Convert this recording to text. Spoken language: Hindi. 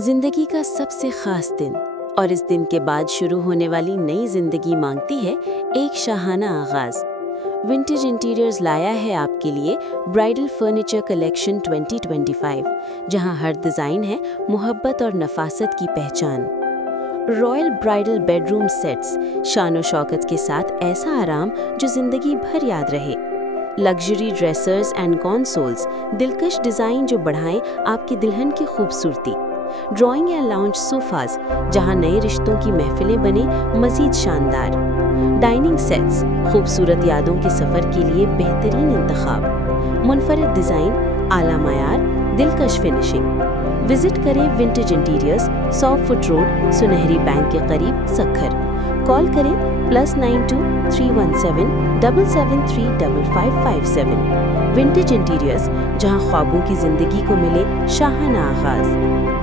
जिंदगी का सबसे खास दिन और इस दिन के बाद शुरू होने वाली नई जिंदगी मांगती है एक शाहाना आगाज। विंटेज इंटीरियर्स लाया है आपके लिए ब्राइडल फर्नीचर कलेक्शन 2025, जहां हर डिजाइन है मोहब्बत और नफासत की पहचान। रॉयल ब्राइडल बेडरूम सेट्स, शानो शौकत के साथ ऐसा आराम जो जिंदगी भर याद रहे। लग्जरी ड्रेसर्स एंड कंसोल्स, दिलकश डिजाइन जो बढ़ाएं आपकी दुल्हन की खूबसूरती। ड्राइंग या लाउंज सोफाज, जहां नए रिश्तों की महफिलें बने मजीद शानदार। डाइनिंग सेट्स, खूबसूरत यादों के सफर के लिए बेहतरीन इंतखाब। मुनफरिद डिजाइन, आला मयार, दिलकश फिनिशिंग। विजिट करें विंटेज इंटीरियर्स, 100 फुट रोड, सुनहरी बैंक के करीब, सक्खर। कॉल करें +92 317 773 5557। विंटेज इंटीरियर्स, जहां ख्वाबों की जिंदगी को मिले शाहाना आगाज।